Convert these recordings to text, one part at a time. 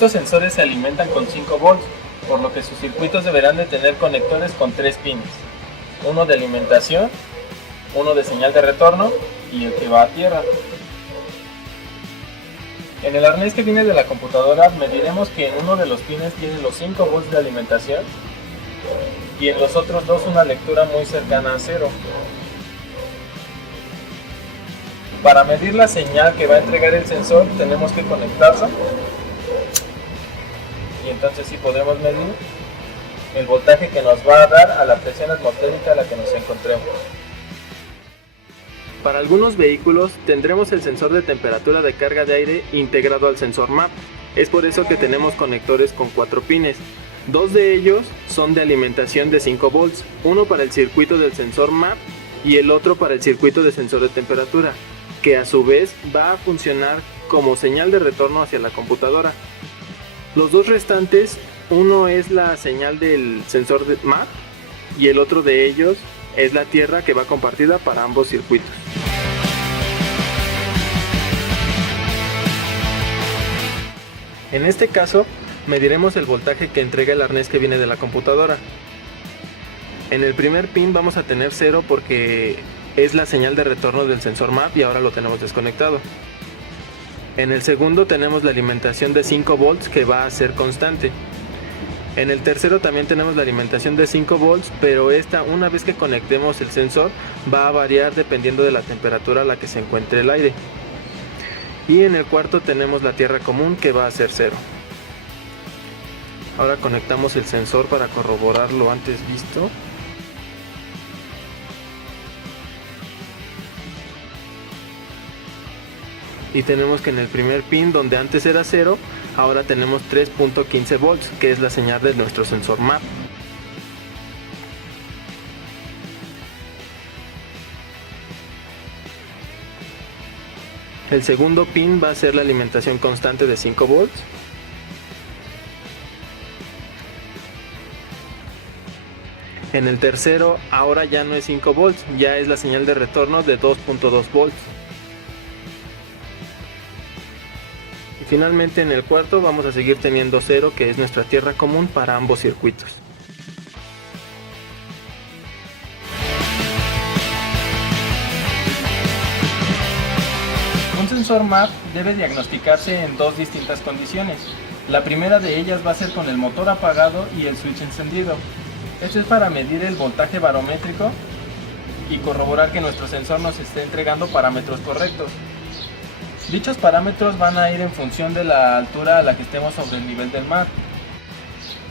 Estos sensores se alimentan con 5 volts, por lo que sus circuitos deberán de tener conectores con 3 pines, uno de alimentación, uno de señal de retorno y el que va a tierra. En el arnés que viene de la computadora mediremos que en uno de los pines tiene los 5 volts de alimentación y en los otros dos una lectura muy cercana a 0. Para medir la señal que va a entregar el sensor tenemos que conectarlo y entonces sí podremos medir el voltaje que nos va a dar a la presión atmosférica a la que nos encontremos. Para algunos vehículos tendremos el sensor de temperatura de carga de aire integrado al sensor MAP. Es por eso que tenemos conectores con 4 pines. 2 de ellos son de alimentación de 5 volts, uno para el circuito del sensor MAP y el otro para el circuito de sensor de temperatura, que a su vez va a funcionar como señal de retorno hacia la computadora. Los dos restantes, uno es la señal del sensor de MAP y el otro de ellos es la tierra que va compartida para ambos circuitos. En este caso, mediremos el voltaje que entrega el arnés que viene de la computadora. En el primer pin vamos a tener 0 porque es la señal de retorno del sensor MAP y ahora lo tenemos desconectado. En el segundo tenemos la alimentación de 5 volts que va a ser constante. En el tercero también tenemos la alimentación de 5 volts, pero esta, una vez que conectemos el sensor, va a variar dependiendo de la temperatura a la que se encuentre el aire. Y en el cuarto tenemos la tierra común que va a ser 0. Ahora conectamos el sensor para corroborar lo antes visto. Y tenemos que en el primer pin, donde antes era 0, ahora tenemos 3.15 volts, que es la señal de nuestro sensor MAP. El segundo pin va a ser la alimentación constante de 5 volts. En el tercero, ahora ya no es 5 volts, ya es la señal de retorno de 2.2 volts. Y finalmente en el cuarto vamos a seguir teniendo 0, que es nuestra tierra común para ambos circuitos. Un sensor MAP debe diagnosticarse en dos distintas condiciones. La primera de ellas va a ser con el motor apagado y el switch encendido. Esto es para medir el voltaje barométrico y corroborar que nuestro sensor nos esté entregando parámetros correctos. Dichos parámetros van a ir en función de la altura a la que estemos sobre el nivel del mar.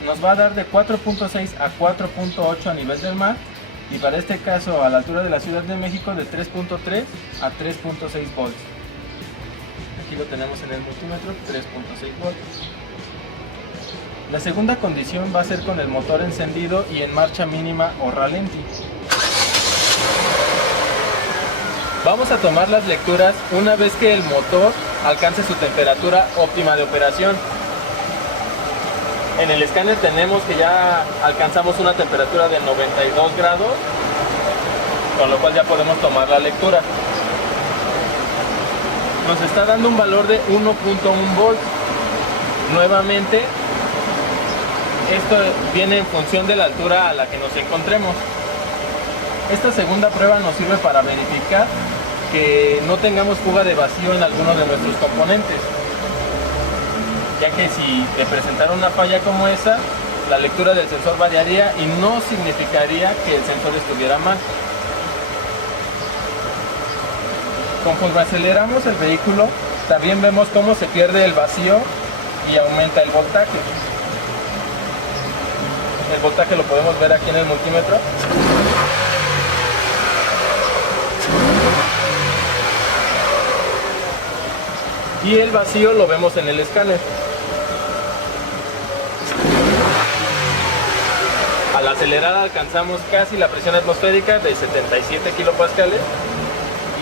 Nos va a dar de 4.6 a 4.8 a nivel del mar y para este caso a la altura de la Ciudad de México de 3.3 a 3.6 volts. Aquí lo tenemos en el multímetro, 3.6 volts. La segunda condición va a ser con el motor encendido y en marcha mínima o ralenti. Vamos a tomar las lecturas una vez que el motor alcance su temperatura óptima de operación. En el escáner tenemos que ya alcanzamos una temperatura de 92 grados, con lo cual ya podemos tomar la lectura. Nos está dando un valor de 1.1 volts. Nuevamente, esto viene en función de la altura a la que nos encontremos. Esta segunda prueba nos sirve para verificar que no tengamos fuga de vacío en alguno de nuestros componentes, ya que si te presentara una falla como esa, la lectura del sensor variaría y no significaría que el sensor estuviera mal. Conforme aceleramos el vehículo, también vemos cómo se pierde el vacío y aumenta el voltaje. El voltaje lo podemos ver aquí en el multímetro. Y el vacío lo vemos en el escáner. Al acelerar alcanzamos casi la presión atmosférica de 77 kilopascales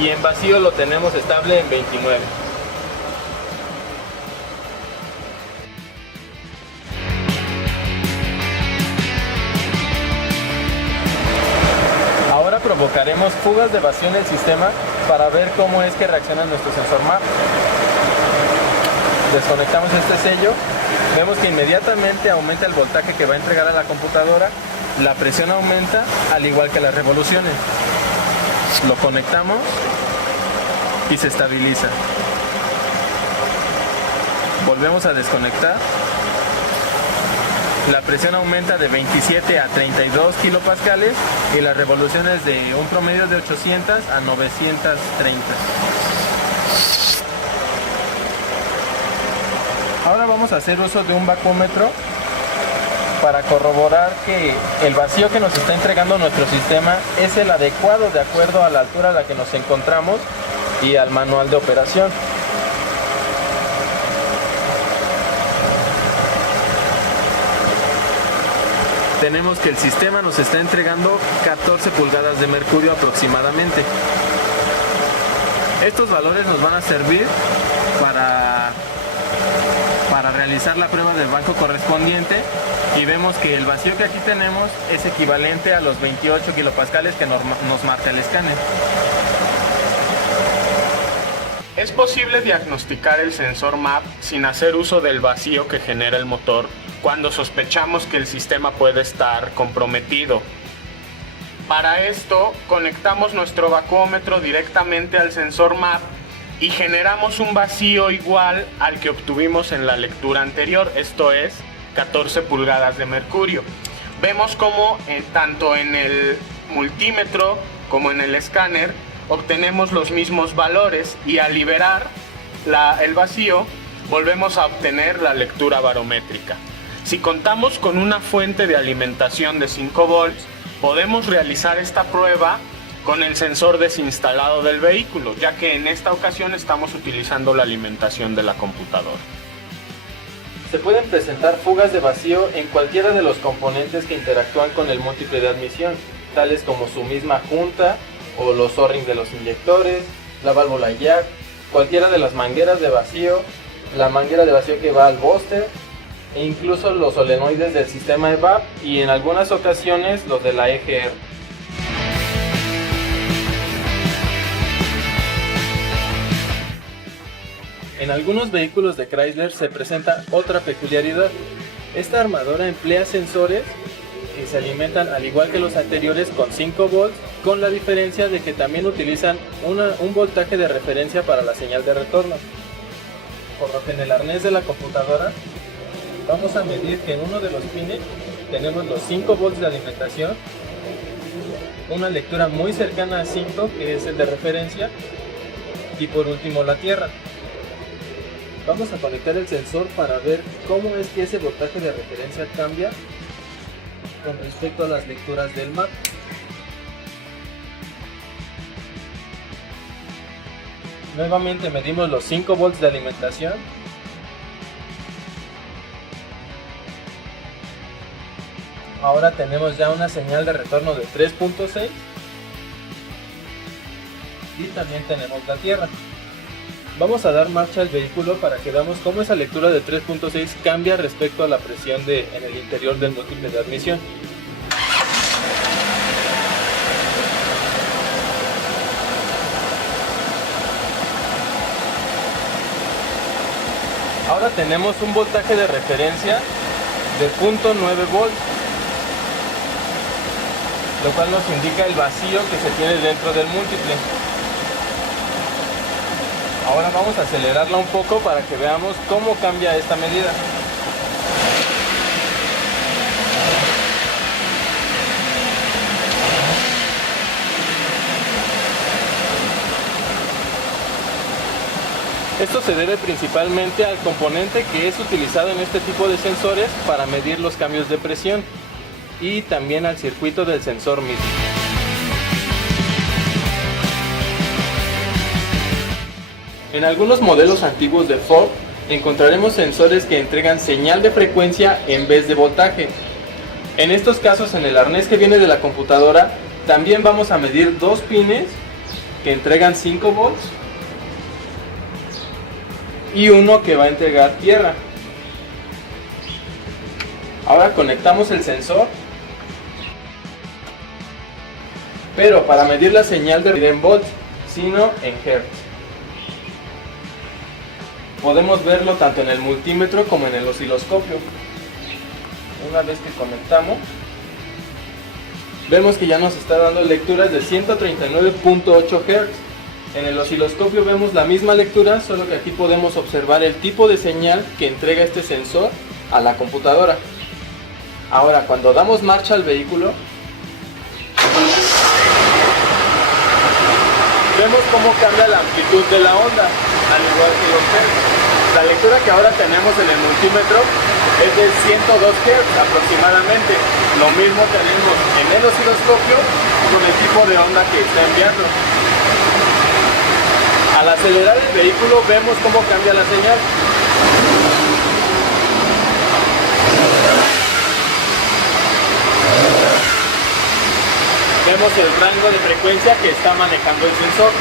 y en vacío lo tenemos estable en 29. Ahora provocaremos fugas de vacío en el sistema para ver cómo es que reacciona nuestro sensor MAP. Desconectamos este sello Vemos que inmediatamente aumenta el voltaje que va a entregar a la computadora, la presión aumenta al igual que las revoluciones. Lo conectamos y se estabiliza. Volvemos a desconectar. La presión aumenta de 27 a 32 kilopascales y las revoluciones de un promedio de 800 a 930. Ahora vamos a hacer uso de un vacuómetro para corroborar que el vacío que nos está entregando nuestro sistema es el adecuado de acuerdo a la altura a la que nos encontramos y al manual de operación. Tenemos que el sistema nos está entregando 14 pulgadas de mercurio aproximadamente. Estos valores nos van a servir para realizar la prueba del banco correspondiente y vemos que el vacío que aquí tenemos es equivalente a los 28 kilopascales que nos marca el escáner. Es posible diagnosticar el sensor MAP sin hacer uso del vacío que genera el motor cuando sospechamos que el sistema puede estar comprometido. Para esto, conectamos nuestro vacuómetro directamente al sensor MAP y generamos un vacío igual al que obtuvimos en la lectura anterior, esto es 14 pulgadas de mercurio. Vemos como tanto en el multímetro como en el escáner obtenemos los mismos valores y al liberar el vacío volvemos a obtener la lectura barométrica. Si contamos con una fuente de alimentación de 5 volts, podemos realizar esta prueba con el sensor desinstalado del vehículo, ya que en esta ocasión estamos utilizando la alimentación de la computadora. Se pueden presentar fugas de vacío en cualquiera de los componentes que interactúan con el múltiple de admisión, tales como su misma junta o los O-rings de los inyectores, la válvula jack, cualquiera de las mangueras de vacío, la manguera de vacío que va al booster e incluso los solenoides del sistema EVAP y en algunas ocasiones los de la EGR. En algunos vehículos de Chrysler se presenta otra peculiaridad. Esta armadora emplea sensores que se alimentan al igual que los anteriores con 5 volts, con la diferencia de que también utilizan un voltaje de referencia para la señal de retorno. Por lo que en el arnés de la computadora vamos a medir que en uno de los pines tenemos los 5 volts de alimentación, una lectura muy cercana a 5 que es el de referencia y por último la tierra. Vamos a conectar el sensor para ver cómo es que ese voltaje de referencia cambia con respecto a las lecturas del MAP. Nuevamente medimos los 5 volts de alimentación. Ahora tenemos ya una señal de retorno de 3.6 y también tenemos la tierra. Vamos a dar marcha al vehículo para que veamos cómo esa lectura de 3.6 cambia respecto a la presión en el interior del múltiple de admisión. Ahora tenemos un voltaje de referencia de 0.9 volts, lo cual nos indica el vacío que se tiene dentro del múltiple. Ahora vamos a acelerarla un poco para que veamos cómo cambia esta medida. Esto se debe principalmente al componente que es utilizado en este tipo de sensores para medir los cambios de presión y también al circuito del sensor mismo. En algunos modelos antiguos de Ford encontraremos sensores que entregan señal de frecuencia en vez de voltaje. En estos casos, en el arnés que viene de la computadora, también vamos a medir dos pines que entregan 5 volts y uno que va a entregar tierra. Ahora conectamos el sensor, pero para medir la señal de en volts, sino en hertz. podemos verlo tanto en el multímetro como en el osciloscopio. Una vez que conectamos, vemos que ya nos está dando lecturas de 139.8 Hz. En el osciloscopio vemos la misma lectura, solo que aquí podemos observar el tipo de señal que entrega este sensor a la computadora. Ahora, cuando damos marcha al vehículo, vemos cómo cambia la amplitud de la onda, al igual que los Hz. La lectura que ahora tenemos en el multímetro es de 102 Hz aproximadamente. Lo mismo tenemos en el osciloscopio con el tipo de onda que está enviando. Al acelerar el vehículo vemos cómo cambia la señal. Vemos el rango de frecuencia que está manejando el sensor.